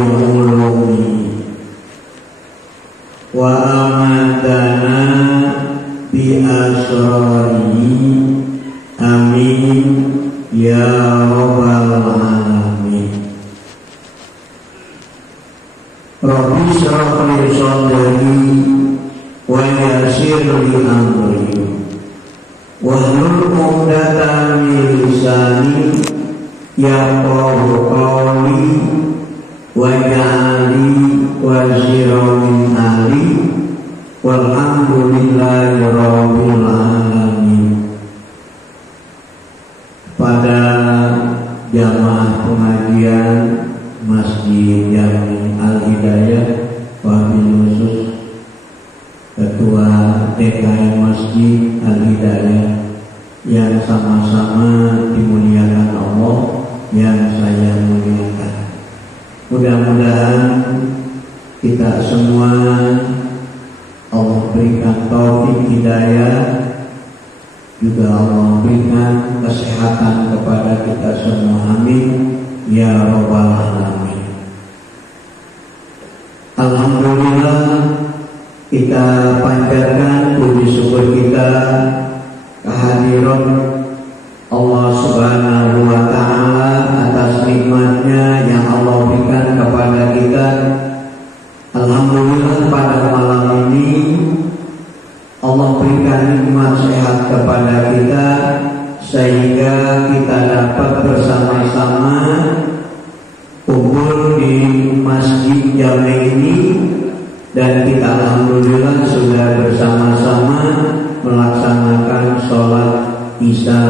ulumi wa amadana bi asrari. Amin ya rabbal alamin. Rabbi shrah li sadri wa yassir li amri wahlul 'uqdatam min lisani yafqahu qawli waj'alni waziran min ahli walhamdulillahi rabbil alamin. Pada jamaah pengajian Masjid Jami Al-Hidayah, wabil khusus Ketua DKM Masjid Al-Hidayah yang sama-sama dimuliakan Allah, yang saya muliakan. Mudah-mudahan kita semua Allah berikan taufik hidayah, juga Allah berikan kesehatan kepada kita semua. Amin ya rabbal alamin. Alhamdulillah, kita panjatkan puji syukur kita kehadiran Allah Subhanahu wa ta'ala atas nikmatnya yang Allah berikan kepada kita. Alhamdulillah, pada malam ini Allah berikan nikmat sehat kepada kita sehingga kita dapat bersama-sama kumpul di Masjid Jami ini, dan kita alhamdulillah sudah bersama-sama melaksanakan sholat Isya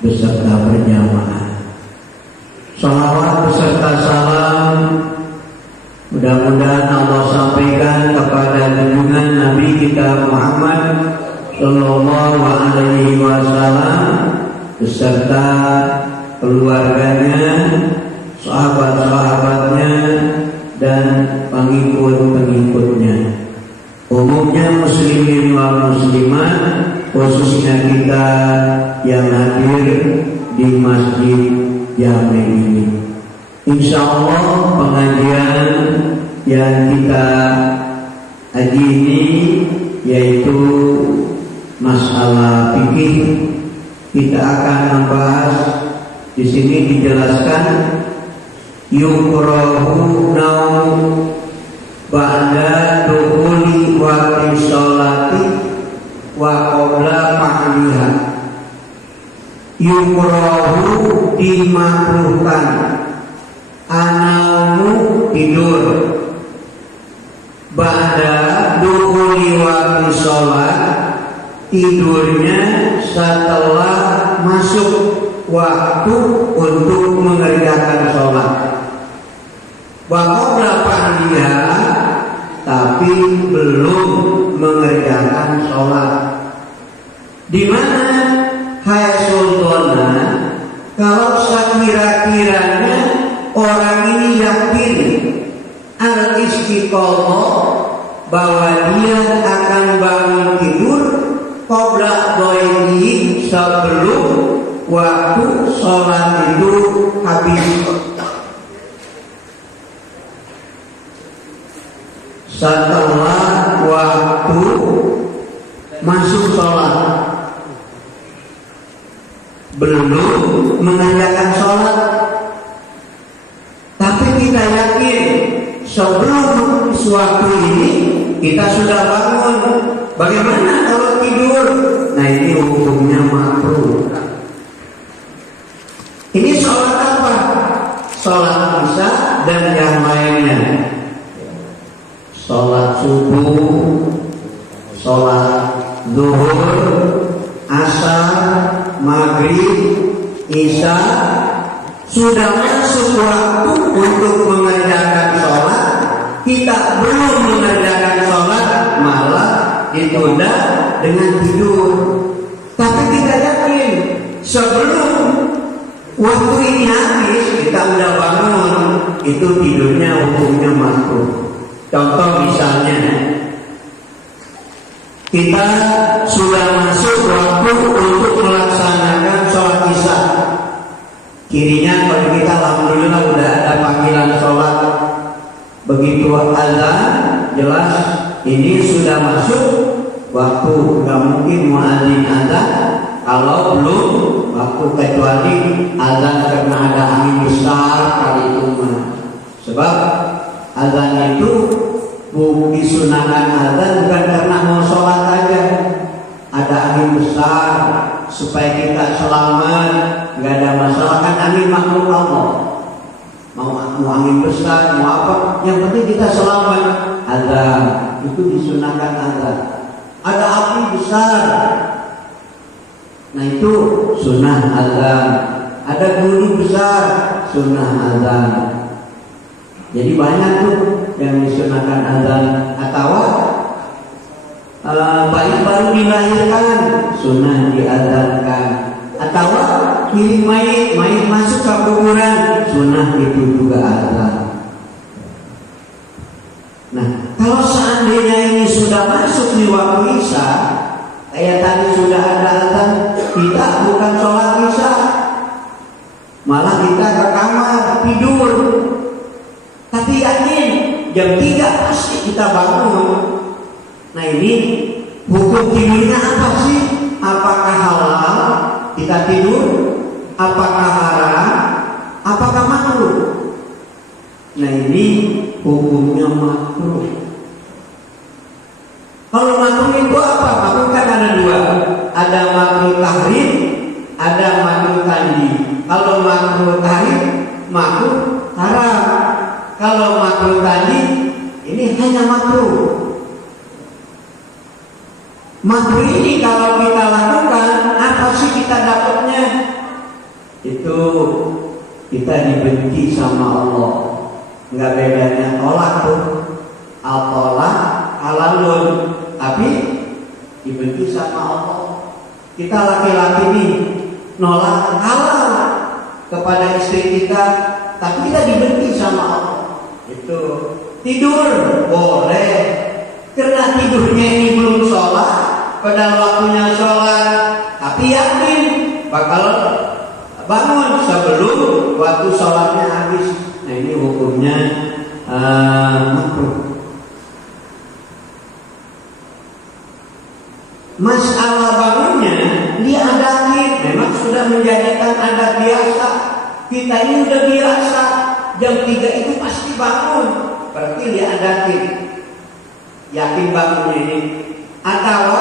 beserta berjamaah. Sholawat beserta salam mudah-mudahan Allah sampaikan kepada junjungan Nabi kita Muhammad Sallallahu Alaihi Wasallam beserta keluarganya, sahabat-sahabatnya, dan pengikut-pengikutnya. Umumnya muslimin wal muslimat, khususnya kita yang hadir di Masjid Jami ini. Insya Allah pengajian yang kita haji ini yaitu masalah fikih. Kita akan membahas, di sini dijelaskan yukrahu naum ba'da dukhuli waqti sholati wa qabla fa'liha. Yukrahu dimakruhkan anamu tidur ba'da dukhuli waqti sholat, tidurnya setelah masuk waktu untuk mengerjakan sholat. Wa qabla fa'liha, tapi belum mengerjakan sholat. Di mana hai sultana, kalau sekira-kiranya orang ini yakin al-istiqomah bahwa dia akan bangun tidur qabla dhairi, sebelum waktu sholat itu habis. Setelah waktu masuk sholat belum mengerjakan sholat, tapi kita yakin sebelum suatu ini kita sudah bangun. Bagaimana kalau tidur? Nah, ini hukumnya makruh. Ini sholat apa? Sholat Isya dan yang lainnya. Sholat subuh, sholat zuhur, asar, maghrib, isya, sudah masuk waktu untuk mengerjakan sholat, kita belum mengerjakan sholat, malah ditunda dengan tidur. Tapi kita yakin sebelum waktu ini habis kita udah bangun, itu tidurnya hukumnya makruh. Contoh misalnya, kita sudah masuk waktu untuk melaksanakan sholat Isya. Kirinya kalau kita alhamdulillah udah ada panggilan sholat begitu azan jelas ini sudah masuk waktu, nggak mungkin muadzin azan kalau belum waktu, kecuali azan karena ada angin besar kali itu mah. Sebab azan itu disunahkan azan bukan karena mau sholat aja, ada angin besar supaya kita selamat, nggak ada masalah. Kan angin makhluk Allah, mau angin besar mau apa, yang penting kita selamat. Azan itu disunahkan azan. Ada api besar, nah itu sunnah azan. Ada gunung besar, sunnah azan. Jadi banyak tuh yang disunahkan azan. Atau bayi baru dilahirkan, sunnah diazankan. Atau kirim mayit masuk ke kuburan, sunnah itu juga azan. Nah, kalau seandainya ini sudah masuk di waktu isya, kayak tadi sudah ada azan, kita bukan sholat isya, malah kita ke kamar tidur. Tapi yakin jam 3 pasti kita bangun. Nah ini hukum tidurnya apa sih? Apakah halal kita tidur? Apakah haram? Apakah makruh? Nah ini hukumnya makruh. Kalau makruh itu apa? Makruh kan ada dua. Ada makruh tahrim, ada makruh tanzih. Kalau makruh tahrim, makruh haram. Kalau makruh tanzih, ini hanya makruh. Makruh ini kalau kita lakukan, apa sih kita dapatnya? Itu kita dibenci sama Allah. Nggak bedanya tolak tuh, al-tolak halalun, tapi dibenci sama Allah. Kita laki-laki nih nolak halal kepada istri kita, tapi kita dibenci sama Allah. Itu tidur boleh, karena tidurnya ini belum sholat, pada waktunya sholat, tapi yakin bakal bangun sebelum waktu sholatnya habis. Nah ini hukumnya makruh. Masalah bangunnya diadakan, memang sudah menjadikan adat biasa. Kita ini udah biasa, jam 3 itu pasti bangun, berarti diadakan. Yakin bangunnya ini. Atau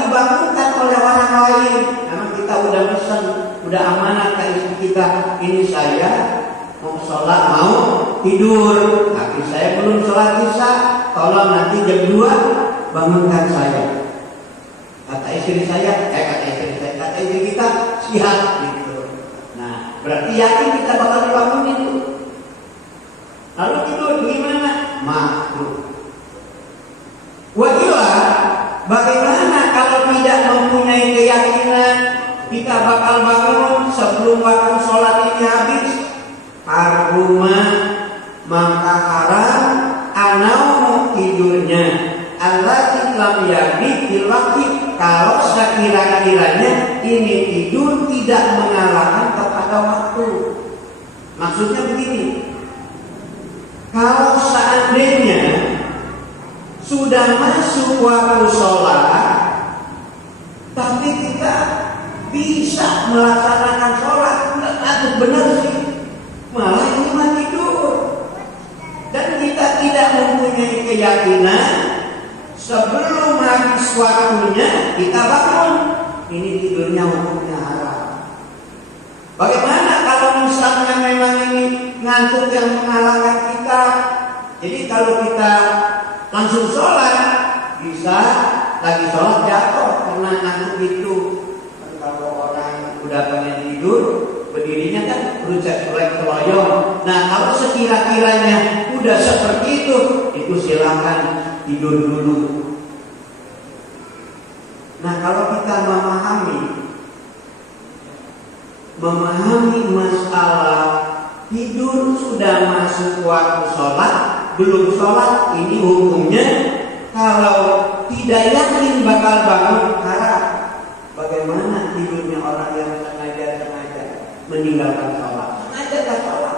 dibangunkan oleh orang lain. Memang kita udah pesan, udah amanah ke istri kita, ini saya mau sholat, mau tidur, tapi saya belum sholat isya, tolong nanti jam 2 bangunkan saya. Kata istri kita siap gitu. Nah berarti yakin kita bakal dibangunin itu. Lalu tidur gimana? Makruh. Wajilah, bagaimana kalau tidak mempunyai keyakinan kita bakal bangun sebelum waktu sholat ini habis? Arhuma maka haram anau tidurnya. Allah lam yabit bil waqti, kalau sekira-kiranya ini tidur tidak mengalahkan kepada waktu. Maksudnya begini, kalau seandainya sudah masuk waktu sholat, tapi kita bisa melaksanakan sholat, atau benar sih, malah ini mah tidur, dan kita tidak mempunyai keyakinan sebelum habis waktunya kita bangun, ini tidurnya hukumnya haram. Bagaimana kalau misalnya memang ini ngantuk yang menghalangi kita? Jadi kalau kita langsung sholat, bisa lagi sholat jatuh karena ngantuk itu. Kalau orang udah pengen tidur, berdirinya kan berucap keloyong. Nah kalau sekira-kiranya udah seperti itu silakan tidur dulu. Nah kalau kita memahami masalah tidur sudah masuk waktu sholat, belum sholat, ini hukumnya kalau tidak yakin bakal bangun haram. Bagaimana tidurnya orang yang sengaja meninggalkan sholat? Sengaja tak sholat.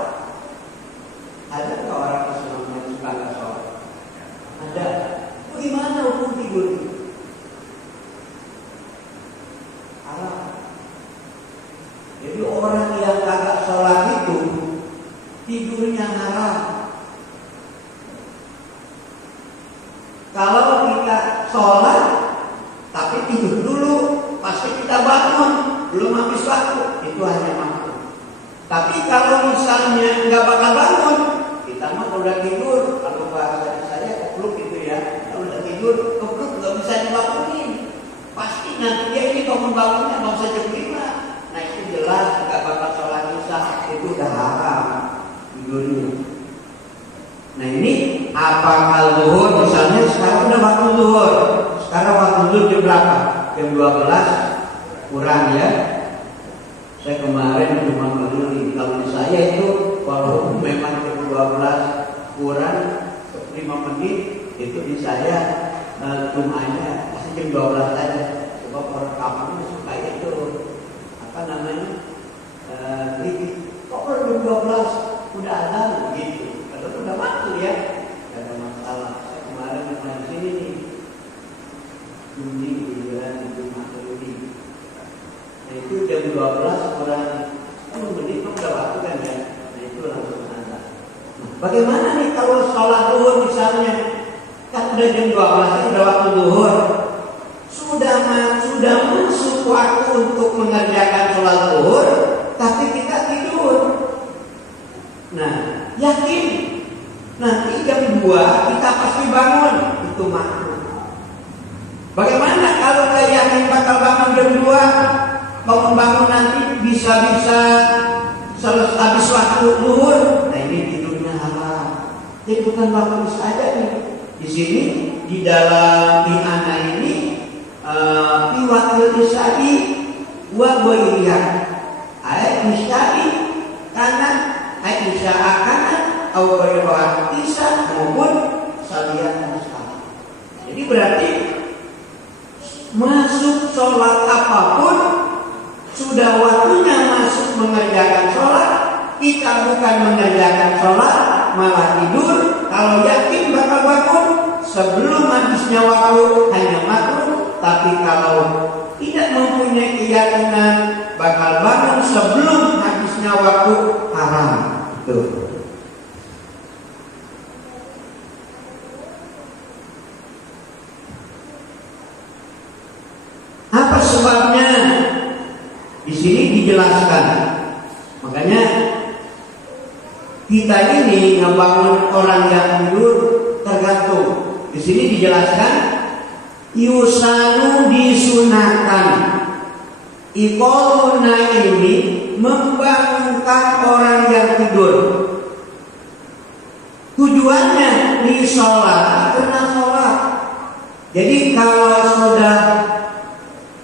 tidurnya haram. Kalau kita sholat tapi tidur dulu, pasti kita bangun belum habis waktu, itu hanya waktu. Tapi kalau misalnya nggak bakal bangun, kita mah udah tidur, kalau bahasa saya kepluk gitu ya, kalau udah tidur kepluk nggak bisa dibangunin. Pasti nanti dia ini bangun bangunnya nggak usah jam 5. Nah itu jelas nggak bakal sholat isya, itu udah haram tidurnya. Nah ini apakah zuhur, misalnya sekarang udah waktu zuhur, sekarang waktu zuhur jam berapa? Jam 12 kurang ya. Saya kemarin cuma beli, kalau di saya itu kalau memang jam 12 kurang 5 menit itu di saya jumlahnya masih jam 12 saja. Sebab orang kampung suka itu apa namanya kok jam 12 udah ada gitu. Kalau udah waktu ya, tidak ada masalah. Saya kemarin cuma di sini nih, Juni bulan Juni. Nah itu jam 12 kurang 10 menit udah waktu kan ya. Nah itu langsung ada. Nah, bagaimana nih kalau sholat zuhur misalnya, kan udah jam 12 udah waktu zuhur, sudah masuk waktu untuk mengerjakan sholat zuhur, tapi kita tidur. Nah yakin nanti jam 2 kita pasti bangun, itu makruh. Bagaimana kalau nggak yakin bakal bangun jam 2? Bangun-bangun nanti bisa-bisa habis waktu zuhur. Nah ini tidurnya haram. Jadi bukan bagus saja nih. Di sini di dalam i'ana ini fi wakil isya'i wa ghairiyah. Ayat isya'i kanan, ayat isya'a kanan, atau ghairiyah isya maupun salian isya. Jadi berarti masuk sholat apapun, sudah waktunya masuk mengerjakan sholat, kita bukan mengerjakan sholat, malah tidur. Kalau yakin bakal bangun sebelum habisnya waktu hanya makruh. Tapi kalau tidak mempunyai keyakinan bakal bangun sebelum habisnya waktu, haram. Tuh. Apa sebabnya? Di sini dijelaskan. Makanya kita ini ngebangun orang yang tidur tergantung. Di sini dijelaskan yusanu disunahkan. Iqamuna ini membangunkan orang yang tidur. Tujuannya di sholat, karena sholat. Jadi kalau sudah,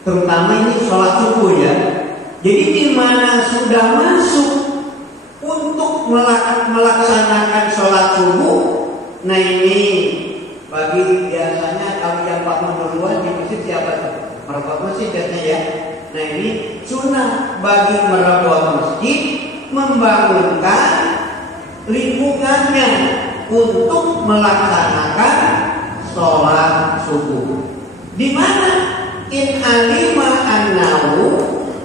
terutama ini sholat subuh ya. Jadi di mana sudah masuk untuk melaksanakan sholat subuh, nah ini bagi biasanya kalau yang bangun duluan di masjid siapa tuh? Merebut masjid biasanya ya. Nah ini sunnah bagi merebut masjid membangunkan lingkungannya untuk melaksanakan sholat subuh. Di mana in alima annahu,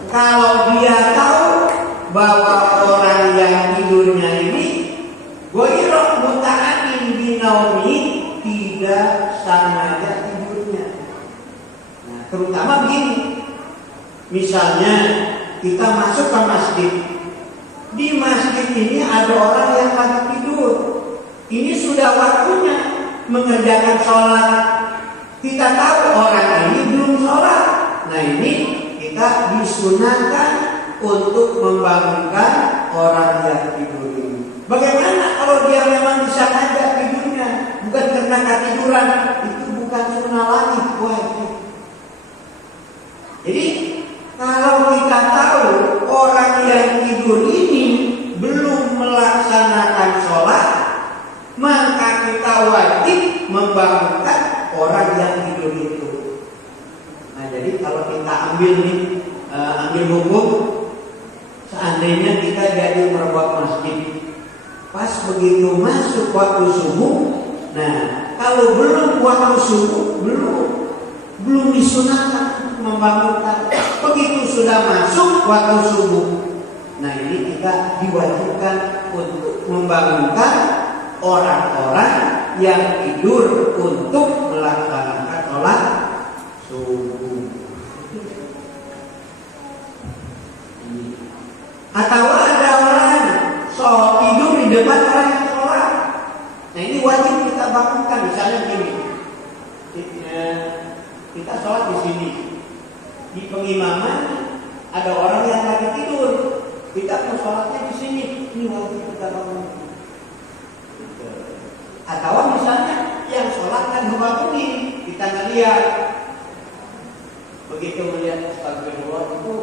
kalau dia tahu bahwa orang yang tidurnya ini ghairu muta'addin binaumi, tidak sengaja tidurnya. Nah, terutama begini. Misalnya kita masuk ke masjid. Di masjid ini ada orang yang lagi tidur. Ini sudah waktunya mengerjakan sholat. Kita tahu orang ini belum sholat. Nah ini kita disunahkan untuk membangunkan orang yang tidur ini. Bagaimana kalau dia memang bisa aja tidurnya, bukan karena ketiduran, itu bukan sunnah lagi, wajib. Jadi kalau kita tahu orang yang tidur ini belum melaksanakan sholat, maka kita wajib membangunkan orang yang tidur itu. Nah jadi kalau kita ambil hukum, seandainya kita jadi merebut masjid, pas begitu masuk waktu subuh, nah kalau belum waktu subuh, belum disunahkan membangunkan. Begitu sudah masuk waktu subuh, Nah ini kita diwajibkan untuk membangunkan orang-orang yang tidur untuk melaksanakan sholat subuh. Atau ada orang tidur di depan orang yang sholat. Nah ini wajib kita bangunkan. Misalnya gini, kita sholat di sini, di pengimaman ada orang yang lagi tidur, kita mau sholatnya di sini, ini wajib kita bangunkan. Atau misalnya yang sholat kan bangunin, kita ngeliat, begitu melihat astagfirullah itu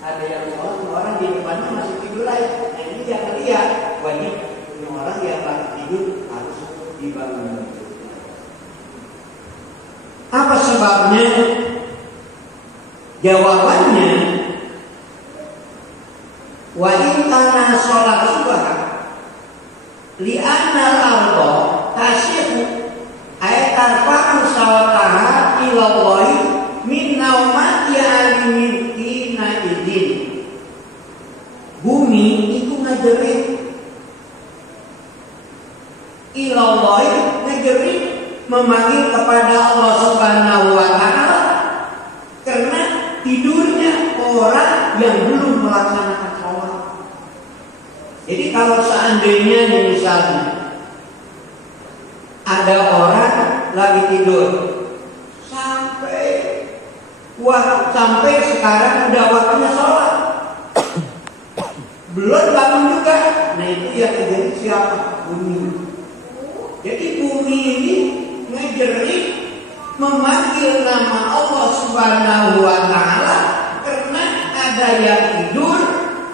ada yang sholat, orang di depannya masih tidur aja. Nah ini jangan lihat, wajib orang yang lagi tidur harus dibangun. Apa sebabnya? Jawabannya, wa in kana sholat subah li'anna al-ardo tasyihu ay tarfa'u sawataha ila Allahi min naumati alimin ina idin. Bumi itu ngajerit ila Allahi, ngajerit memanggil kepada Allah Subhanahu wa ta'ala karena tidurnya orang yang belum melaksanakan sholat. Jadi kalau seandainya misalnya ada orang lagi tidur sampai sekarang udah waktunya sholat, belum bangun juga, nah itu yang terjadi siapa? Bumi. Jadi bumi ini ngejerit memanggil nama Allah Subhanahu wa ta'ala karena ada yang tidur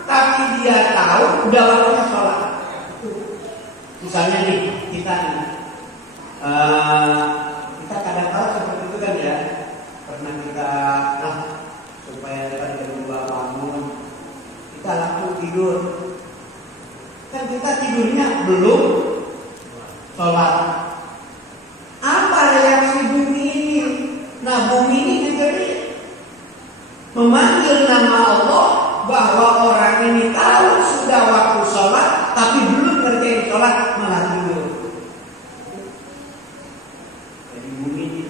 tapi dia tahu udah waktunya sholat. Misalnya nih kita kadang-kadang seperti itu kan ya, pernah kita supaya kita berdua bangun, kita langsung tidur, kan kita tidurnya belum sholat. Apa reaksi bumi ini? Nah bumi ini jadi memanggil nama Allah bahwa orang ini tahu sudah waktu sholat tapi belum ngerjain sholat, malah tidur. Jadi bumi ini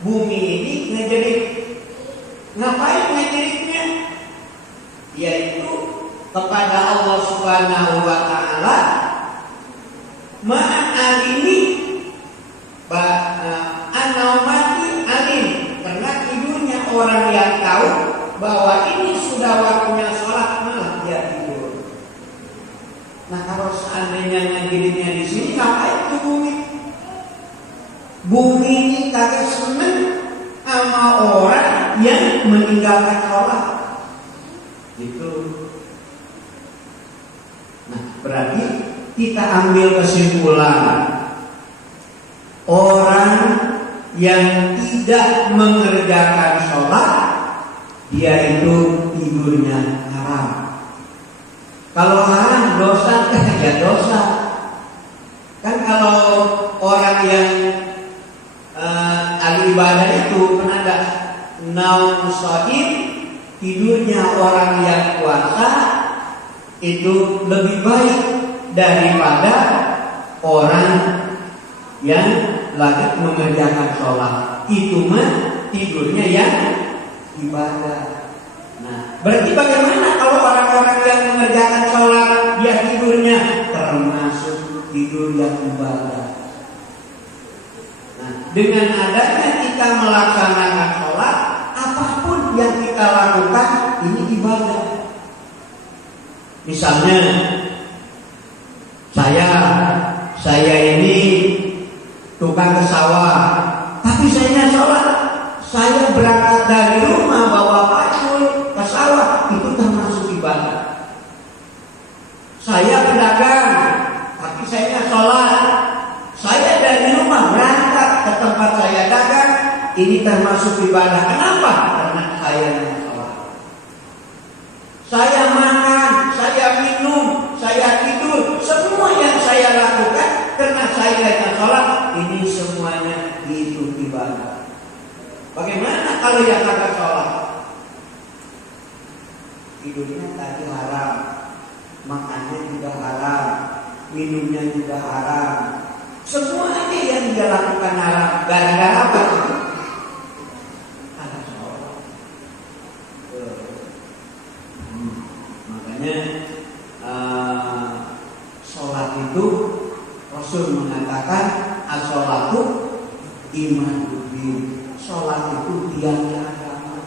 bumi ini ngejerit. Ngapain ngejeritnya? Yaitu kepada Allah Subhanahu wa ta'ala ma'alimi anaumati alim, karena tidurnya orang yang tahu bahwa ini sudah waktunya sholat, malah dia tidur. Nah kalau seandainya ngejeritnya di sini, ngapain itu bumi? Bumi ini kagak seneng sama orang yang meninggalkan sholat. Gitu. Nah, berarti kita ambil kesimpulan, orang yang tidak mengerjakan sholat, dia itu tidurnya haram. Kalau haram dosa, ya dosa. Kan kalau orang yang ahli ibadah itu penanda naum shaim, tidurnya orang yang puasa itu lebih baik daripada orang yang lagi mengerjakan sholat. Itu mah tidurnya yang ibadah. Nah, berarti bagaimana kalau orang-orang yang mengerjakan sholat dia tidurnya termasuk tidur yang ibadah? Nah, dengan adanya kita melaksanakan sholat, apapun yang kita lakukan ini ibadah. Misalnya saya ini tukang ke sawah, tapi saya sholat. Saya berangkat dari rumah bawa pacul ke sawah, itu termasuk ibadah. Saya pedagang, tapi saya sholat. Saya dari rumah berangkat ke tempat saya dagang, ini termasuk ibadah. Kenapa? Karena saya sholat. Saya makan, saya minum, saya tidur, semua yang saya lakukan karena saya sholat, ini semuanya itu ibadah. Bagaimana kalau yang kagak sholat? hidupnya tadi haram, makannya juga haram, minumnya juga haram, semuanya yang dia lakukan haram. Gara-gara apa? Ada sholat. Makanya sholat itu Rasul mengatakan as-sholatu imanuddin. Sholat itu tiangnya agama.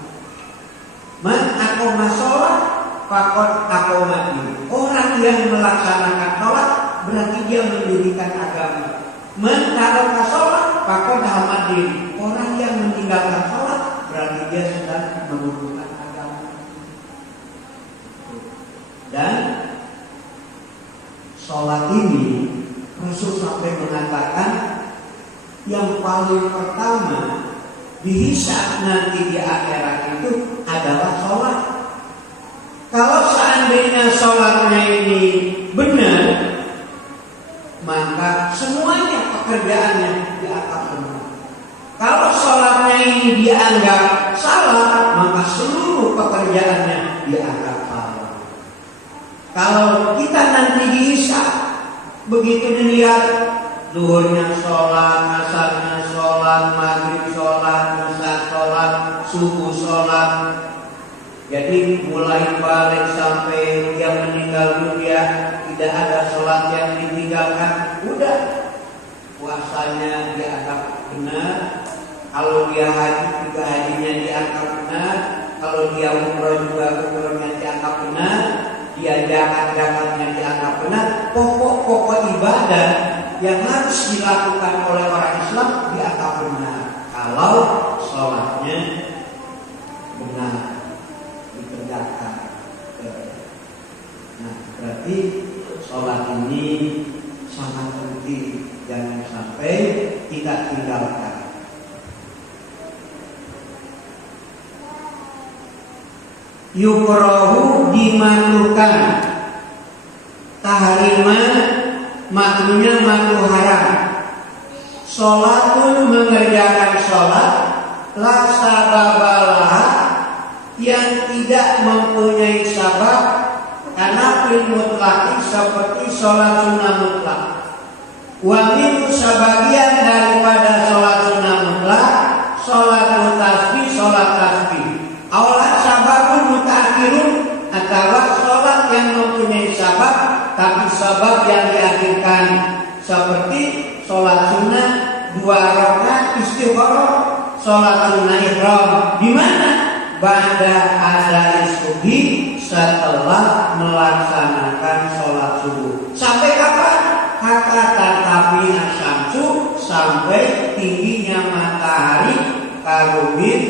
Man aqoma sholat faqad aqoma din. Orang yang melaksanakan sholat berarti dia mendirikan agama. Man taraka sholat faqad hamadin. Orang yang meninggalkan sholat berarti dia sudah menunjukkan agama. Dan sholat ini Rasul sampai mengatakan yang paling pertama dihisab nanti di akhirat itu adalah sholat. Kalau seandainya sholatnya ini benar, maka semuanya pekerjaannya dianggap benar. Kalau sholatnya ini dianggap salah, maka seluruh pekerjaannya dianggap salah. Kalau kita nanti dihisab, begitu dilihat zuhurnya sholat, asarnya sholat, maghrib sholat, isya sholat, subuh sholat. Jadi mulai balik sampai dia meninggal dunia tidak ada sholat yang ditinggalkan. Udah, puasanya dianggap benar. Kalau dia haji juga hajinya dianggap benar. Kalau dia umroh juga umrohnya dianggap benar. Dia zakat-zakatnya dianggap benar. Pokok-pokok ibadah yang harus dilakukan oleh orang Islam dianggap benar. Kalau sholatnya benar ditegakkan. Nah, berarti sholat ini sangat penting, jangan sampai kita tinggalkan. Yukrahu dimakruhkan, tahriman makruhnya makruh haram. Sholatul mengerjakan sholat la sababalah yang tidak mempunyai sabab karena mutlak seperti sholat sunnah mutlak. Wa min sebagian daripada sholat sunnah mutlak sholat tasbih, sholat tasbih. Awalan sababun mutaakhirun atau sholat yang mempunyai sabab tapi sabab yang diakhirkan seperti sholat sunnah 2 rakaat istigharah, sholat sunnah ihram di mana pada ada subuh setelah melaksanakan sholat subuh. Sampai kapan? Kata tatapi asyamsu sampai tingginya matahari karubin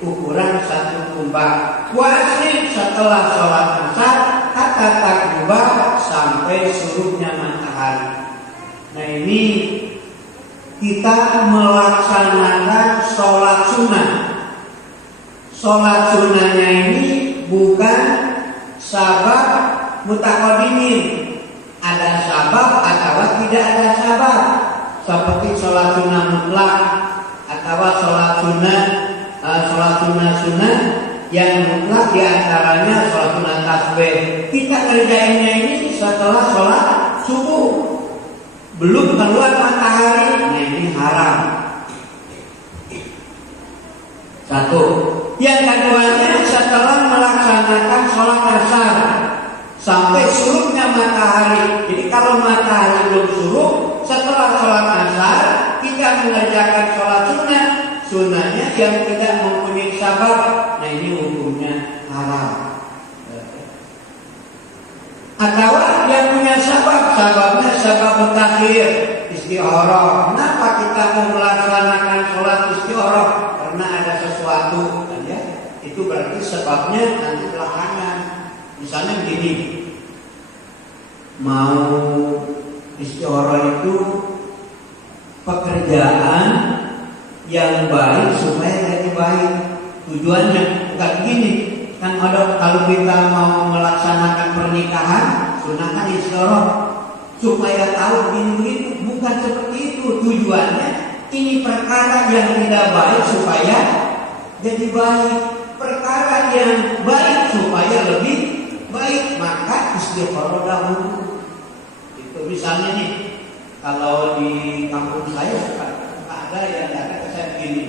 ukuran 1 tumbak. Wajib setelah sholat asar kata takbir sampai surutnya matahari. Nah ini kita melaksanakan sholat sunnah. Sholat sunnahnya ini bukan sabab mutaqaddimin. Ada sabab atau tidak ada sabab. Seperti sholat sunnah mutlak atau sholat sunnah yang mutlak diantaranya sholat sunnah tasbih. Kita kerjainnya ini setelah sholat subuh, belum keluar matahari. Nah ini haram. Satu. Yang keduanya setelah melaksanakan sholat asar sampai surutnya matahari. Jadi kalau matahari belum surut, setelah sholat asar kita mengerjakan sholat sunnah. Sunnahnya yang tidak mempunyai sabab. Nah ini hukumnya haram. Atau yang punya sabab, sababnya sabab takhir istigharah. Kenapa kita mau melaksanakan sholat istigharah? Karena ada sesuatu, ya. Itu berarti sebabnya nanti belakangan. Misalnya begini, mau istigharah itu pekerjaan yang baik supaya jadi baik. Tujuannya bukan begini. Kan ada kalau kita mau melaksanakan pernikahan, sunahkan istigharah supaya tahu begini, bukan seperti itu. Tujuannya ini perkara yang tidak baik supaya jadi baik, perkara yang baik supaya lebih istiqoroh dahulu. Itu misalnya nih, kalau di kampung saya suka ada yang datang ke saya begini,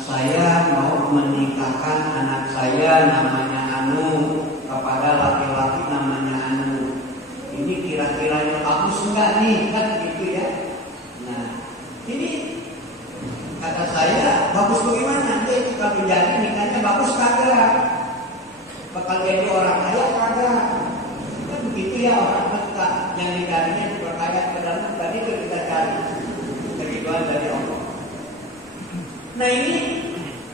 saya mau menikahkan anak saya namanya Anu kepada laki-laki namanya Anu. Ini kira-kira yang bagus enggak nih, kan gitu ya. Nah, ini kata saya bagus bagaimana? Nanti jika menjadi nikahnya bagus kagak? Bakal jadi orang kaya kagak? Kan begitu ya orang kita yang nikahnya diperkaya padahal tadi itu kita cari keridhaan dari Allah. Nah ini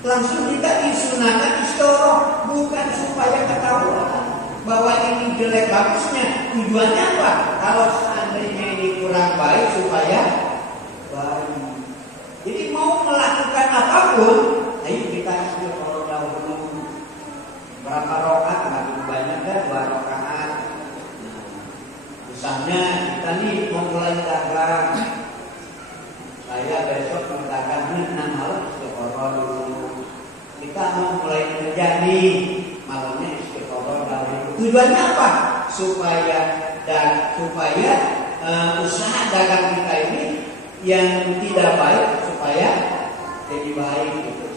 langsung kita disunahkan istiqoroh, bukan supaya ketahuan bahwa ini jelek bagusnya. Tujuannya apa? Kalau seandainya ini kurang baik supaya baik. Jadi mau melakukan apapun, ayo kita istiqoroh dahulu. Berapa rakaat? Nggak banyak kan, 2 rakaat. Nah, misalnya kita nih mau mulai dagang. Saya besok mau dagang nih 6 malam istiqoroh dulu. Kita mau mulai kerja nih, malamnya istiqoroh dahulu. Tujuannya apa? Supaya usaha dagang kita ini yang tidak baik supaya jadi baik gitu.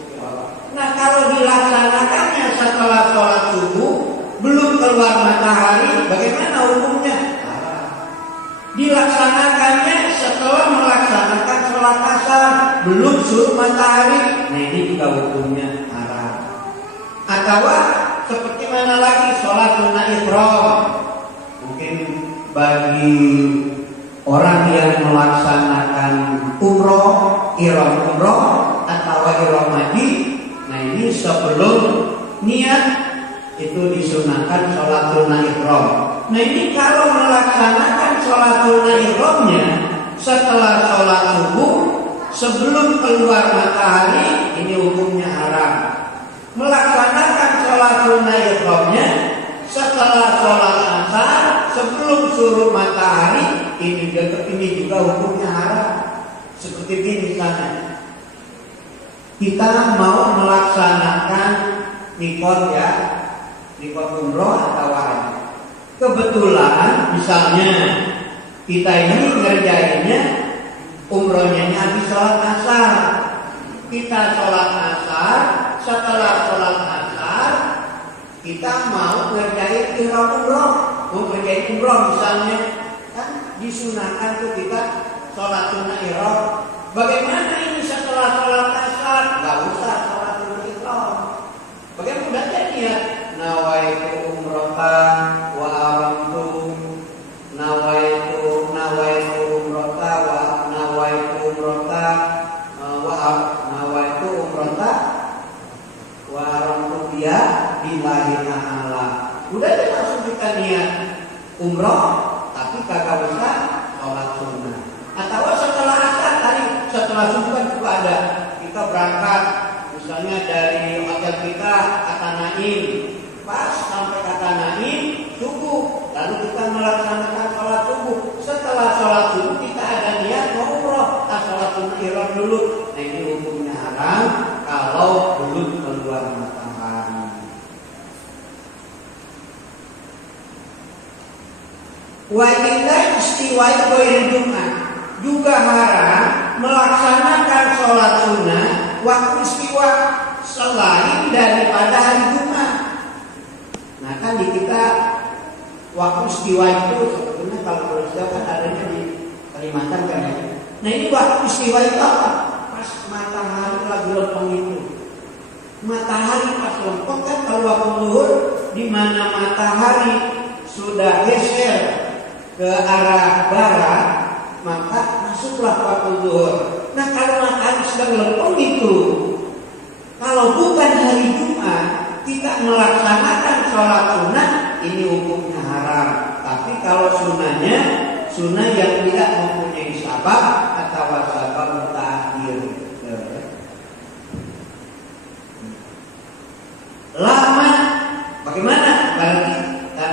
Nah kalau dilaksanakannya setelah sholat subuh belum keluar matahari, bagaimana hukumnya? Dilaksanakannya setelah melaksanakan sholat asar belum surut matahari, nah ini juga hukumnya haram. Atau seperti mana lagi sholat sunnah ihram, mungkin bagi orang yang melaksanakan umroh, ihram umroh atau ihram haji, nah ini sebelum niat itu disunahkan sholat sunnah ihram. Nah ini kalau melaksanakan sholat sunnah ihramnya setelah sholat subuh sebelum keluar matahari, ini hukumnya haram. Melaksanakan sholat sunnah ihramnya setelah sholat asar sebelum surut matahari, ini juga hukumnya haram. Seperti ini misalnya, kita mau melaksanakan mikot ya, mikot umroh atau haji. Kebetulan misalnya kita ini ngerjainnya umrohnya habis sholat asar. Kita sholat asar, setelah sholat asar kita mau ngerjain ihram umroh, mau ngerjain umroh misalnya, kan disunahkan tuh kita sholat sunnah ihram. Bagaimana ini setelah sholat asar? Gak usah sholat sunnah ihram. Bagaimana udah jadi ya? Nawaitu umrotan wa aramtu, nawaitu umrota wa nawaitu umrota nawaitu umrota wa aramtu dia billahi ta'ala. Udah deh langsung kita niat umroh, tapi kagak usah sholat sunnah. Atau setelah asar tadi, setelah subuh kan juga ada, kita berangkat misalnya dari hotel kita Kata Naim, pas sampai Kata Naim subuh, lalu kita melaksanakan sholat subuh. Setelah sholat subuh kita ada niat mau umroh, sholat sunnah ihram dulu. Nah ini hukumnya haram kalau belum keluar matahari. Wa inna istiwai ghairil Jumat, juga haram melaksanakan sholat sunnah waktu istiwa selain daripada hari Jumat. Nah kan di kita waktu istiwa itu sebetulnya kalau peristiwa kan adanya di Kalimantan kan ya. Nah ini waktu istiwa itu apa? Pas matahari lagi lempeng itu. Matahari pas lempeng kan kalau waktu zuhur, di mana matahari sudah geser ke arah barat, maka masuklah waktu zuhur. Nah kalau matahari sedang lempeng itu, kalau bukan hari Jumat kita melaksanakan sholat sunnah, ini hukumnya haram. Tapi kalau sunnahnya sunnah yang tidak mempunyai sabab atau sabab mutaakhir. Lama bagaimana? Berarti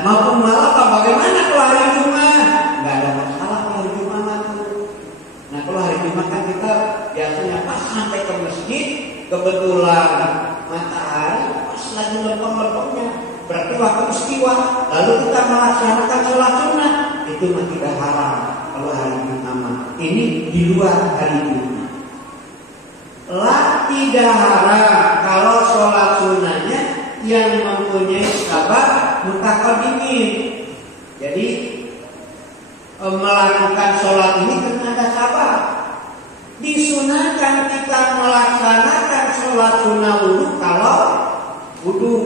maupun malam bagaimana kalau hari Jumat? Nggak ada masalah kalau hari Jumat itu. Nah kalau hari Jumat kan kita biasanya pas sampai ke masjid, kebetulan matahari pas lagi lempeng-lempengnya, berarti waktu istiwa, lalu kita melaksanakan sholat sunnah, itu mah tidak haram kalau hari Jumat. Ini di luar hari Jumat. Tidak haram kalau sholat sunnahnya yang mempunyai sabab mutaqaddimin. Jadi melakukan sholat ini karena ada sabab. Disunahkan kita melaksanakan sholat sunnah wudhu kalau wudhu.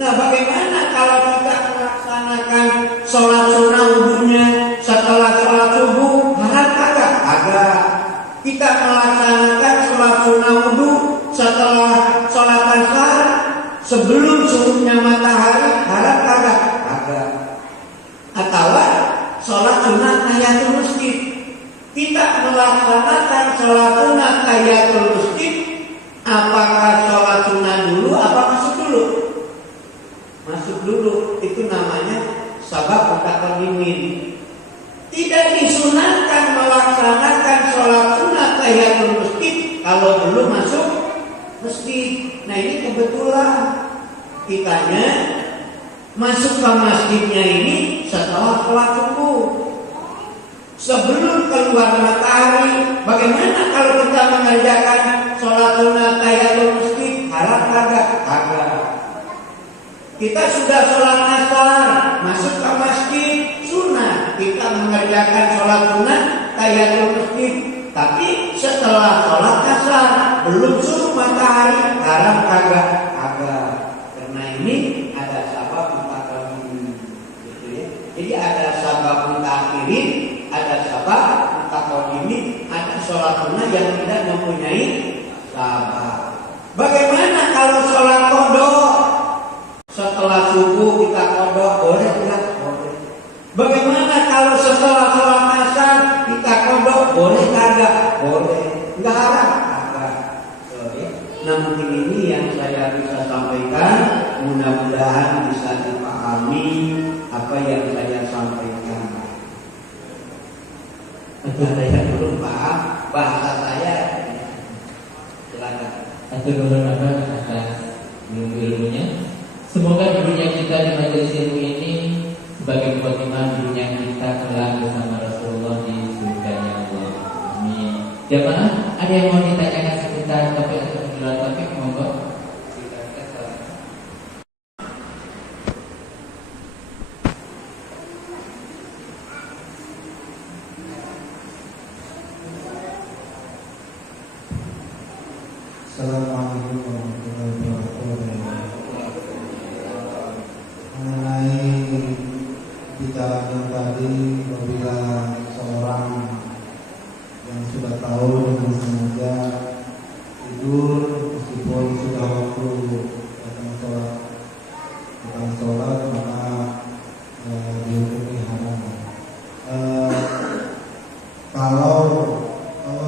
Nah, bagaimana kalau kita melaksanakan sholat sunnah wudhunya setelah sholat subuh? Haram kagak? Kagak. Kita melaksanakan sholat sunnah wudhu setelah sholat asar sebelum surutnya matahari, haram kagak? Kagak. Atau sholat sunnah tahiyatul masjid, kita melaksanakan sholat sunnah tahiyatul masjid, apakah sholat sunnah dulu apa masuk dulu? Masuk dulu, itu namanya sabab mutaqaddimin. Tidak disunahkan melaksanakan sholat sunnah tahiyatul masjid kalau belum masuk masjid. Nah, ini kebetulan kitanya masuk ke masjidnya ini setelah sholat subuh, sebelum keluar matahari. Bagaimana kalau kita mengerjakan sholat sunnah tahiyatul masjid? Haram kagak? Kagak. Kita sudah sholat asar, masuk ke masjid, sunnah kita mengerjakan sholat sunnah tahiyatul masjid. Tapi setelah sholat asar belum surut matahari, haram kagak? Kagak. Karena ini ada sabab mutaqaddimin, gitu ya. Jadi ada sabab mutakhirin, ada sabab mutaqaddimin, ada sholat sunnah yang tidak mempunyai sabab. Bagaimana kalau sholat qodok? Setelah subuh kita qodok, boleh enggak? Boleh. Bagaimana kalau setelah sholat asar kita qodok, boleh kagak? Boleh. Enggak haram? Kagak. Nah, mungkin ini yang saya bisa sampaikan. Mudah-mudahan bisa dipahami apa yang saya sampaikan. Ada yang belum paham bahasa saya, silakan. Aturun atas ilmunya. Semoga dunia kita di majelis ilmu ini sebagai khotimah dunia kita kelak bersama Rasulullah di surganya Allah. Amin. Jamaah, ada yang mau ditanyakan seputar topik atau penjelasan topik? Monggo. Assalamualaikum warahmatullahi wabarakatuh. Mengenai bicara yang tadi, apabila seorang yang sudah tahu dengan sengaja tidur meskipun sudah waktu datang sholat maka dihukumi haram. Kalau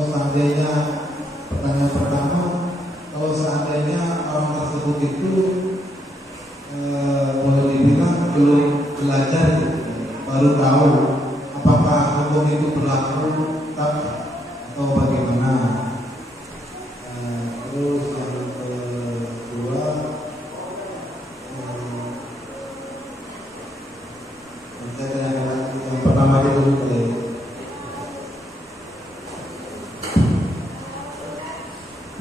seandainya, pertanyaan pertama, kalau seandainya orang tersebut itu boleh dibilang belum belajar, baru tahu apakah hukum itu berlaku atau bagaimana. Terus yang kedua, yang pertama itu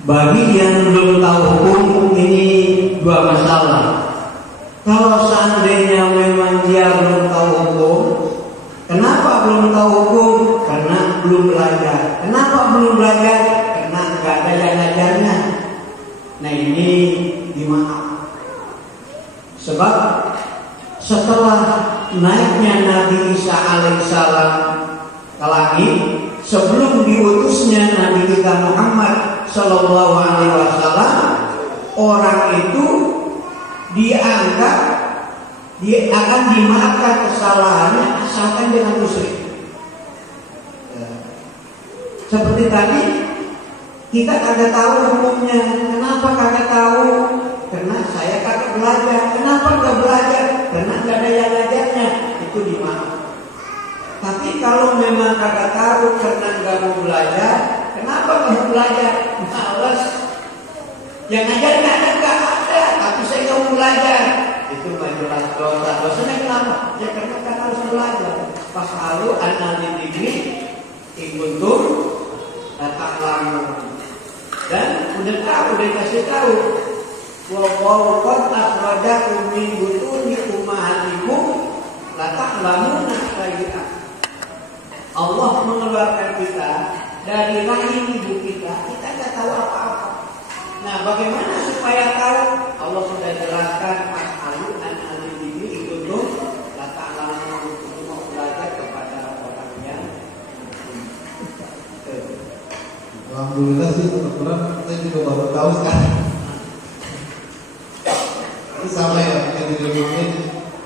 bagi yang belum tahu hukum, ini dua masalah. Kalau seandainya memang dia belum tahu hukum, kenapa belum tahu hukum? Karena belum belajar. Kenapa belum belajar? Karena nggak ada yang ngajarnya. Nah, ini dimaaf. Sebab setelah naiknya Nabi Isa alaihissalam ke langit, sebelum diutusnya Nabi kita Muhammad Sallallahu Alaihi Wasallam, orang itu dianggap dia akan dimaafkan kesalahannya asalkan dengan musyrik. Seperti tadi kita kagak tahu hukumnya. Kenapa kagak tahu? Karena saya kagak belajar. Kenapa nggak belajar? Karena nggak ada yang ngajarnya. Itu dimaafkan. Tapi kalau memang kagak tahu karena nggak mau belajar, kenapa nggak belajar? Males. Yang ngajar nggak ada, tapi saya nggak mau belajar. Itu Dosanya kenapa? Ya karena kita harus belajar. Fasalu an-ahli dzikri in kuntum la ta'lamun. Dan udah kasih tahu. Wa qad akhrajakum min butuni ummahatikum la ta'lamuna syai'an. Allah mengeluarkan kita dari rahim ibu kita nggak tahu apa-apa. Nah, bagaimana supaya tahu? Allah sudah jelaskan fasalu an-ahli dzikri in kuntum la ta'lamun. Mau belajar kepada orang yang Alhamdulillah sih kebetulan saya juga baru tahu sekarang. Ini sama ya, yang didengerin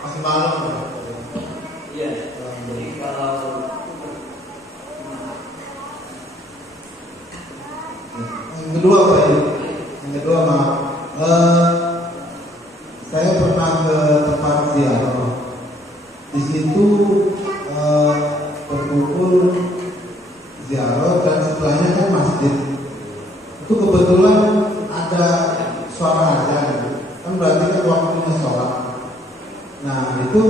masih malam. Iya. Jadi kalau yang kedua apa ya? Yang kedua maaf. Saya pernah ke tempat ziarah. Di situ berkumpul ziarah dan setelahnya kan masjid. Itu kebetulan ada suara azan. Kan berarti kan waktunya sholat. Nah itu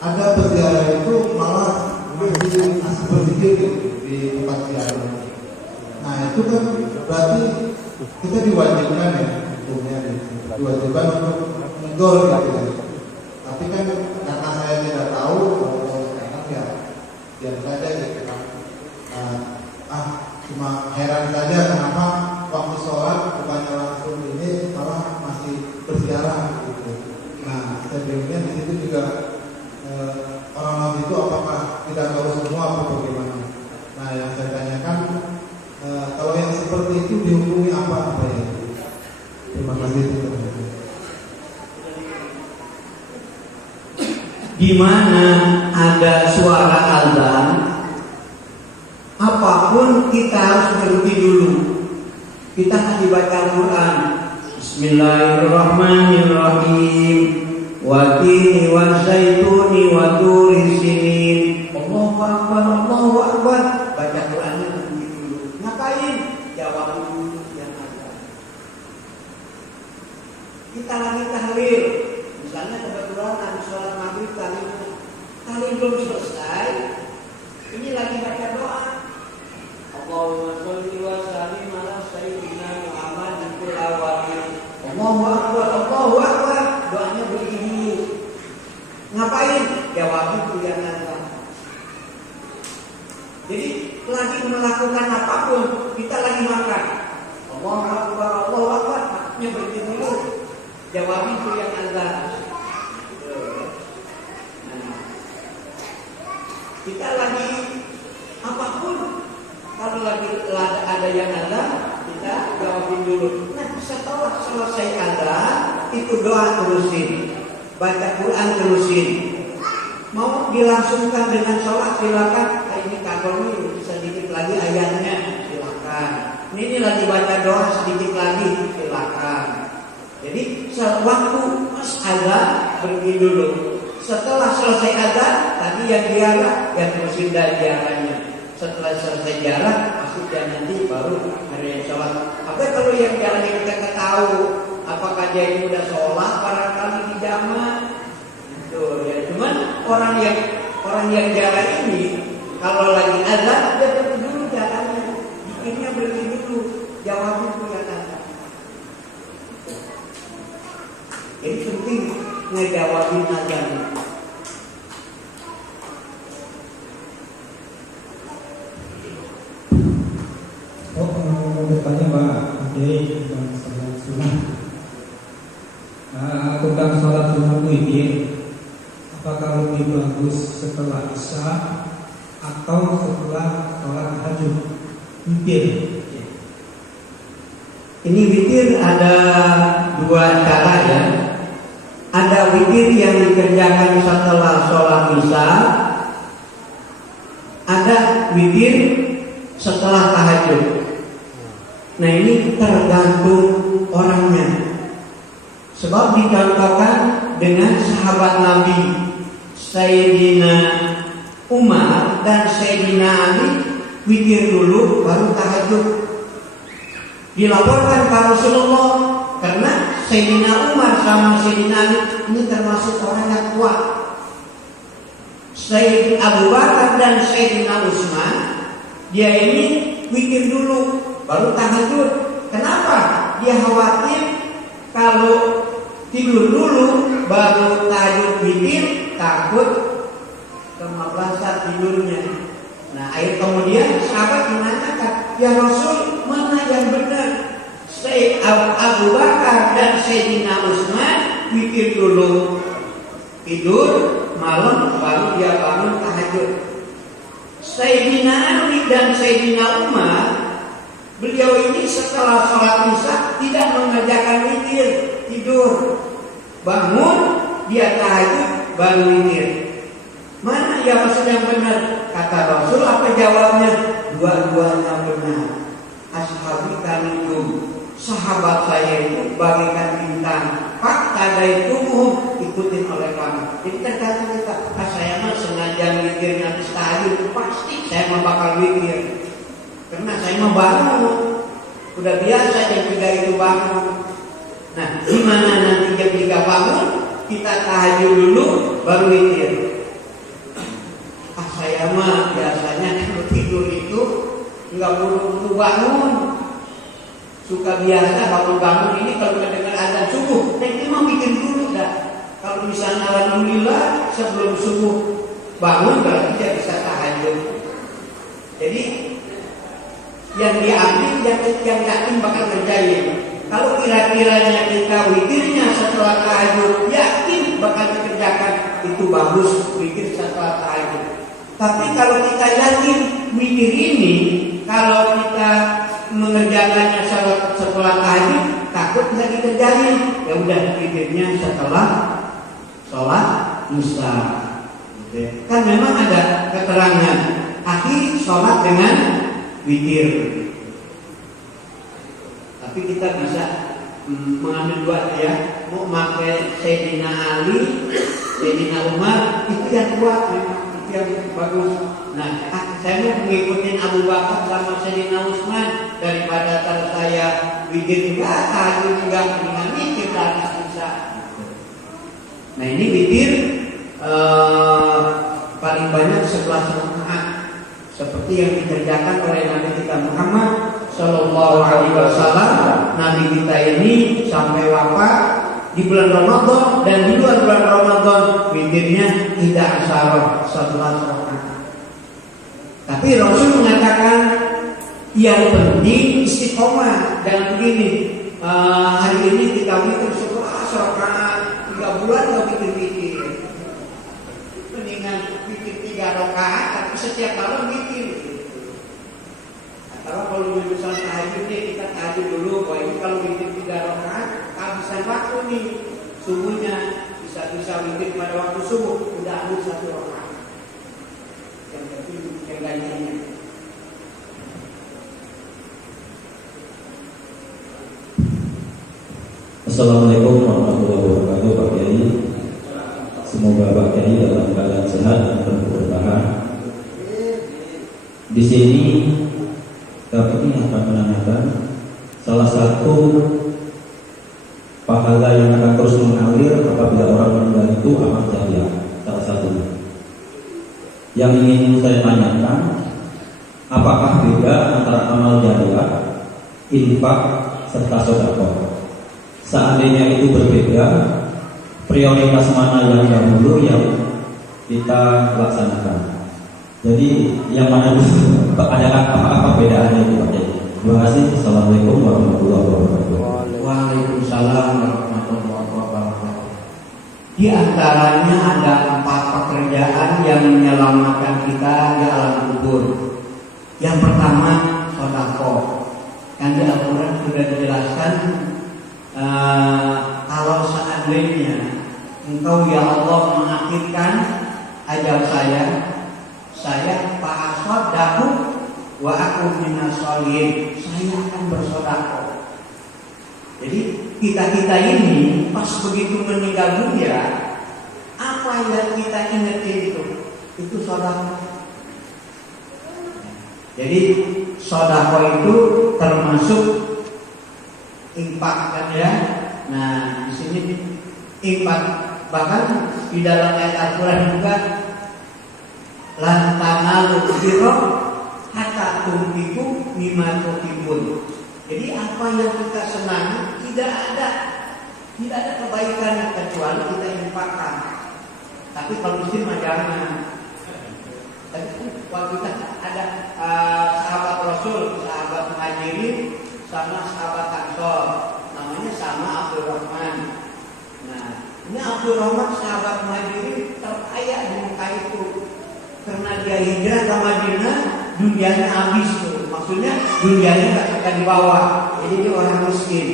ada peziarah itu malah masih berzikir di tempat ziarah. Nah itu kan berarti kita diwajibkan ya, diwajibkan untuk menggol gitu ya. Tapi kan karena saya tidak tahu, sekarang ya biar saja gitu kan. Cuma heran saja kenapa waktu sholat bukannya langsung ini malah masih berziarah gitu. Nah saya pikirnya di situ juga orang-orang itu apakah tidak tahu semua atau bagaimana? Nah yang saya tanyakan kalau yang seperti itu dihukumi apa ya? Terima kasih. di mana ada suara azan, apapun kita harus berhenti dulu. Kita akan dibaca Al-Quran. Bismillahirrahmanirrahim. Wa tini wa zaituni wa turi sinin. Allahu Akbar, Allahu Akbar. Baca Qurannya berhenti dulu. Ngapain? Jawab dulu yang ada. Kita lagi tahlil. Misalnya kebetulan habis sholat maghrib tahlil belum selesai. Ini lagi baca doa. Allahumma sholli wa sallim ala sayyidina Muhammad fil awwalin. Allahu Akbar, Allahu Akbar. Doanya begini. Ngapain? Jawab itu yang ada. Jadi lagi melakukan apapun, kita lagi makan. Allahu Akbar, Allahu Akbar. Maksudnya berhenti dulu. Jawab itu yang ada. Kita lagi apapun, kalau lagi ada yang ada, kita jawabin dulu. Nah, setelah selesai ada, itu doa terusin, baca Quran terusin. Mau dilangsungkan dengan sholat silakan. Ini kantor ini sedikit lagi ayatnya silakan. Ini lagi baca doa sedikit lagi silakan. Jadi sewaktu pas azan berhenti dulu. Setelah selesai azan, tadi yang ziarah, yang terusin dari ziarahnya. Setelah selesai ziarah, maksudnya nanti baru ada yang sholat. Apa kalau yang ziarahnya kita ketahui, apakah dia ini udah sholat barangkali di jamaah? Tuh, ya. Cuman orang yang ziarah ini, kalau lagi azan, dia berhenti dulu jalannya, bikinnya berhenti dulu, jawab itu yang ada. Jadi penting ngejawabin azan. Mau bertanya Pak Ade tentang sholat sunnah. Tentang sholat sunnah witir, apakah lebih bagus setelah isya atau setelah sholat tahajud? Witir. Ini witir ada dua cara ya. Ada witir yang dikerjakan setelah sholat isya, ada witir setelah tahajud. Nah ini tergantung orangnya. Sebab dicontohkan dengan sahabat Nabi Sayyidina Umar dan Sayyidina Ali, witir dulu baru tahajud. Dilaporkan ke Rasulullah karena Sayyidina Umar sama Sayyidina Ali ini termasuk orang yang kuat. Sayyidina Abu Bakar dan Sayyidina Utsman, dia ini witir dulu baru tahajud. Kenapa? Dia khawatir kalau tidur dulu baru tahajud witir, takut kemablasan tidurnya. Nah, akhir kemudian sahabat menanyakan, ya Rasul, mana yang benar? Abu Bakar dan Sayyidina Utsman witir dulu tidur, malam baru dia bangun tahajud. Sayyidina Ali dan Sayyidina Umar, beliau ini setelah sholat isya tidak mengerjakan witir, tidur, bangun dia tahajud baru witir. Mana ya Rasul yang benar? Kata Rasul, apa jawabnya? Dua-duanya benar. Ashabi kamikum, sahabat saya itu bagaikan bintang, fakta dari tubuh ikutin oleh kamu. Jadi terkadang kita, saya mah sengaja witir nanti tahajud, pasti saya mah bakal witir. Karena saya mah bangun, udah biasa jam 3 itu bangun. Nah, gimana nanti jam 3 bangun, kita tahajud dulu baru witir. Saya mah biasanya kalau tidur itu nggak buru-buru bangun, suka biasa bangun ini kalau mendengar azan subuh, nanti mah bikin dulu dah. Kalau misalnya alhamdulillah sebelum subuh bangun berarti dia bisa tahajud. Jadi yang diambil yang yakin bakal terjadi. Kalau kira-kiranya kita witirnya setelah tahajud yakin bakal dikerjakan, itu bagus witir setelah tahajud. Tapi kalau kita yakin witir ini, kalau kita mengerjakannya setelah tahajud, takut bisa dikerjain. Ya udah witirnya setelah sholat isya. Kan memang ada keterangan akhir sholat dengan witir. Tapi kita bisa mengambil dua ya, mau pakai Sayyidina Ali, Sayyidina Umar, itu yang kuat memang. Yang bagus. Nah, saya mau mengikuti Abu Bakar sama Sayyidina Utsman daripada saya witir juga, tahajud juga, dengan witir habis bisa. Nah, ini witir paling banyak 11 rakaat seperti yang dikerjakan oleh Nabi kita Muhammad Sallallahu Alaihi Wasallam. Nabi kita ini sampai wafat di bulan Ramadan dan di luar bulan Ramadan witirnya tidak asar 11 rakaat. Tapi Rasul mengatakan yang penting istiqomah. Jangan begini, hari ini kita witir 11 rakaat 3 bulan nggak witir-witir. Mendingan witir 3 rakaat tapi setiap malam witir. Kalau misalnya tahajud nih, kita tahajud dulu. Bahwa ini kalau witir 3 rakaat kehabisan waktu nih, subuhnya bisa witir pada waktu subuh udah habis 1 rakaat. Yang penting yang gantinya. Assalamualaikum warahmatullahi wabarakatuh, Pak Kiai. Semoga Pak Kiai dalam keadaan sehat dan bertahan. Di sini kami akan menanyakan salah satu pahala yang akan terus mengalir apabila orang meninggal itu amal jariah, salah satunya. Yang ingin saya tanyakan, apakah beda antara amal jariah, infak, serta sedekah? Seandainya itu berbeda, prioritas mana yang dahulu yang kita laksanakan? Jadi yang mana dulu? Apa perbedaannya itu Pak Kiai? Terima kasih. Assalamualaikum warahmatullahi wabarakatuh. Waalaikumsalam warahmatullahi wabarakatuh. Di antaranya ada 4 pekerjaan yang menyelamatkan kita di alam kubur. Yang pertama sedekah. Kan di Al-Quran sudah dijelaskan, kalau seandainya engkau ya Allah mengakhirkan ajal saya fa'asaddaku wa aku minas sholihin, saya akan bersedekah. Jadi kita ini pas begitu meninggal dunia, apa yang kita ingetin itu sedekah. Jadi sedekah itu termasuk infak kan ya. Nah, di sini infak, bahkan di dalam ayat Al-Quran juga lan tanalu birra hatta tunfiqu mimma tuhibbun. Jadi apa yang kita senangi tidak ada kebaikan kecuali kita infakkan. Tapi kalau muslim mah jangan. Waktu kita ada sahabat Rasul, sahabat Muhajirin sama sahabat Ansor, namanya sama Abdul Rahman. Nah, ini Abdul Rahman sahabat Muhajirin terkaya di Mekah itu. Karena dia hijrah ke Madinah, dunianya habis tuh. Maksudnya dunianya nggak bisa dibawa. Jadi dia orang miskin.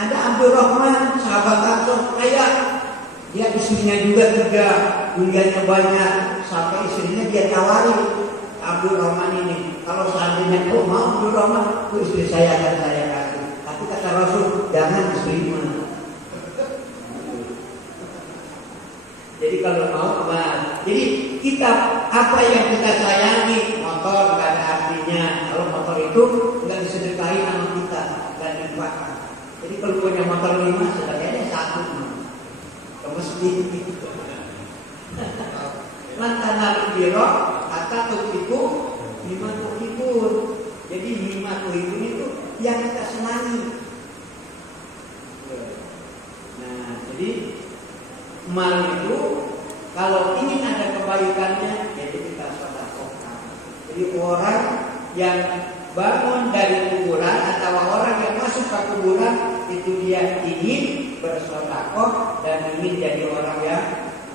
Ada Abdul Rahman sahabat Ansor kaya. Dia istrinya juga kerja, dunianya banyak. Sampai istrinya dia tawari Abdul Rahman ini, kalau seandainya kau mau Abdul Rahman, itu istri saya akan saya kasih. Tapi kata Rasul, jangan istrimu. Jadi kalau mau, jadi kita apa yang kita sayangi, motor nggak ada artinya. Kalau motor itu nggak disedekahin sama kita, nggak diinfakkan. Jadi kalau punya motor 5, sedekahnya 1 ke masjid. Lantaran biro kata tukiku lima tuhibun. Jadi 5 tuhibun itu yang kita senangi. Nah, jadi mal itu kalau ingin ada kebaikannya, jadi kita sedekahkan. Jadi orang yang bangun dari kuburan atau orang yang masuk ke kuburan itu dia ingin bersedekah dan ingin jadi orang yang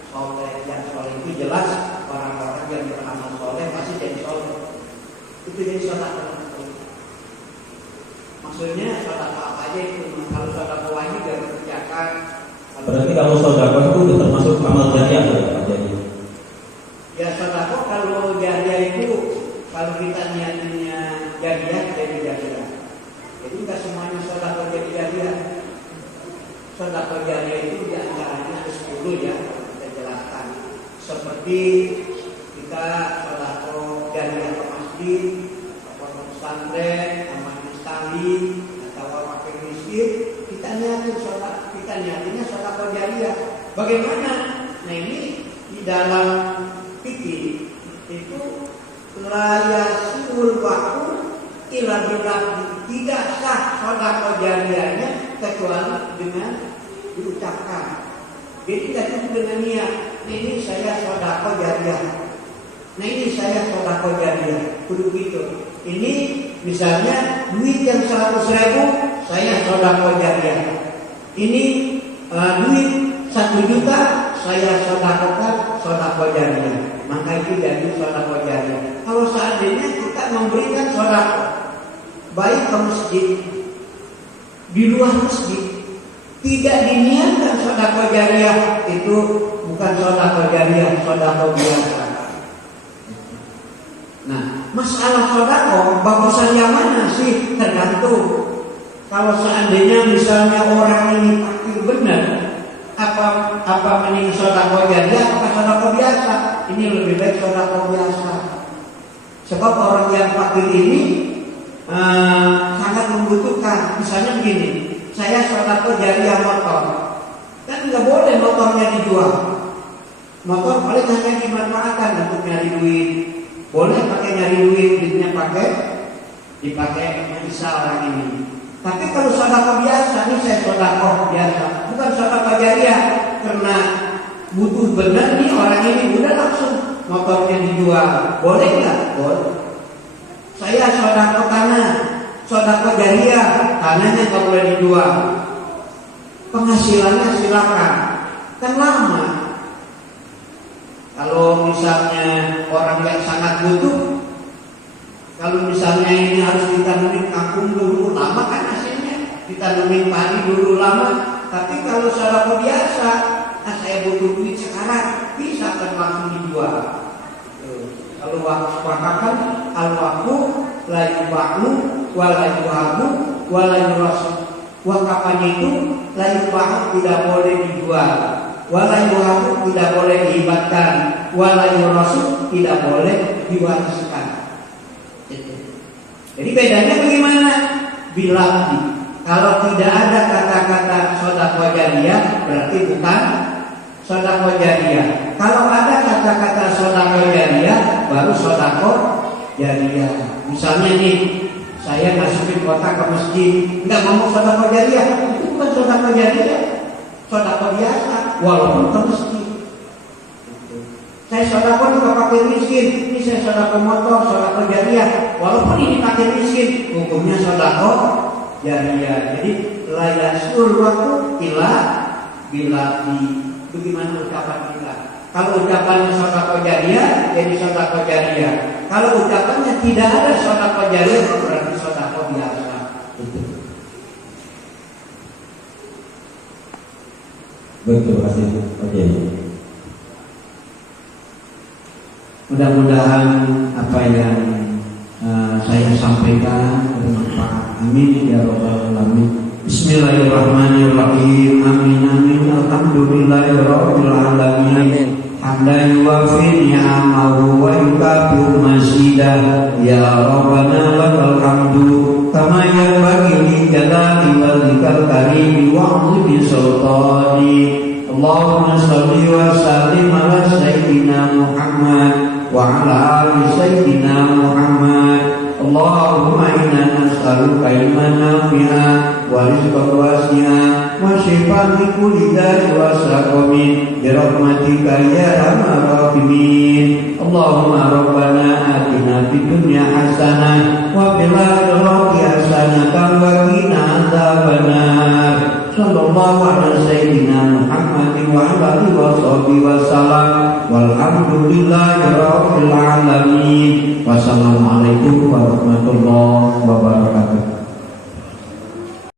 soleh. Yang soleh itu jelas orang-orang yang beramal soleh pasti jadi soleh. Itu jadi sedekah. Maksudnya sedekah apa aja itu? Kalau sedekah wajib dia kerjakan. Berarti kalau sedekah itu termasuk amal jariah ya Pak Jadi? Ya sedekah kalau jariah itu kalau kita niatnya jariah jadi jariah. Jadi nggak semuanya sedekah jadi jariah. Sedekah jariah itu diantaranya ada 10 ya. Seperti kita sedekah jariah ke masjid, ke pesantren, ke majelis taklim, atau fakir miskin, kita niatinnya sedekah jariah. Bagaimana? Nah ini di dalam fikih itu la yasul waqu illa birabbi, tidak sah sedekah jariahnya kecuali dengan diucapkan. Jadi tidak cukup dengan niat. Ini saya sedekah jariah. Nah ini saya sedekah jariah. Kudu gitu. Ini misalnya duit yang 100.000 saya sedekah jariah. Ini duit 1 juta saya sedekahkan sedekah jariah. Maka itu jadi sedekah jariah. Kalau seandainya kita memberikan sedekah baik ke masjid, di luar masjid, tidak diniatkan sedekah jariah, itu bukan sedekah jariah, sedekah biasa. Nah, masalah sedekah bagusan yang mana sih? Tergantung. Kalau seandainya misalnya orang ini fakir benar, apa mending sedekah jariah atau sedekah biasa? Ini lebih baik sedekah biasa. Sebab orang yang fakir ini sangat membutuhkan. Misalnya begini, saya sedekah jariah motor, kan nggak boleh motornya dijual. Motor paling hanya dimanfaatkan untuk nyari duit. Boleh pakai nyari duit, duitnya dipakai bisa orang ini. Tapi kalau sedekah biasa, ini saya sedekah biasa, bukan sedekah jariah, karena butuh benar nih orang ini, udah langsung motornya dijual. Boleh nggak? Boleh. Saya sedekah tanah, sedekah jariah, tanahnya nggak boleh dijual. Penghasilannya silakan, kan lama. Kalau misalnya orang yang sangat butuh, kalau misalnya ini harus ditanemin kangkung dulu lama kan hasilnya, ditanemin padi dulu lama. Tapi kalau sedekah biasa, saya butuh duit sekarang, bisa kan langsung dijual. Kalau wakafan al-waqfu la yubahu wa la yuhabu wa la yurasu. Wakafan itu la yubahu tidak boleh dijual, wa la yuhabu tidak boleh dihibatkan, wa la yurasu tidak boleh diwariskan. Jadi bedanya bagaimana? Bilabdi. Kalau tidak ada kata-kata sedekah jariyah berarti bukan sedekah jariyah. Kalau ada kata-kata sedekah jariyah baru sedekah jariyah. Misalnya nih, saya masukin kotak ke masjid, nggak ngomong sedekah jariyah, itu bukan sedekah jariyah, sedekah biasa walaupun ke masjid. Saya sedekah ke fakir miskin, ini saya sedekah motor, sedekah jariyah, walaupun ini fakir miskin, hukumnya sedekah jariyah. Jadi layasul waktu ila bilati. Bagaimana ucapan kita? Kalau ucapannya sedekah jariyah, jadi sedekah jariyah. Kalau ucapannya tidak ada sedekah jariyah, berarti sedekah biasa. Betul, terima kasih. Oke. Mudah-mudahan apa yang saya sampaikan bermanfaat. Amin ya rabbal alamin. Bismillahirrahmanirrahim. Amin amin. Alhamdulillahirabbil alamin. Hamdan yuwafi ni'amahu wa yukafi'u mazidah. Ya Rabbana lakal hamdu kama yanbaghi li jalali wajhikal karim wa 'azimi sultani. Allahumma shalli wa sallim ala sayyidina Muhammad wa ala ali sayyidina Muhammad. Allahumma inna nas'aluka ilman nafi'an wa rizqan wasi'an wa shifaan min kulli da'i wa saqamin bi rahmatika ya arhamar rahimin. Allahumma rabbana atina fid dunya hasanah wa fil akhirati hasanah wa qina adzabannar. Sallallahu ala sayyidina Muhammadin wa ala alihi wa sahbihi wa sallam. Walhamdulillahi rabbil alamin. Wassalamualaikum warahmatullahi wabarakatuh.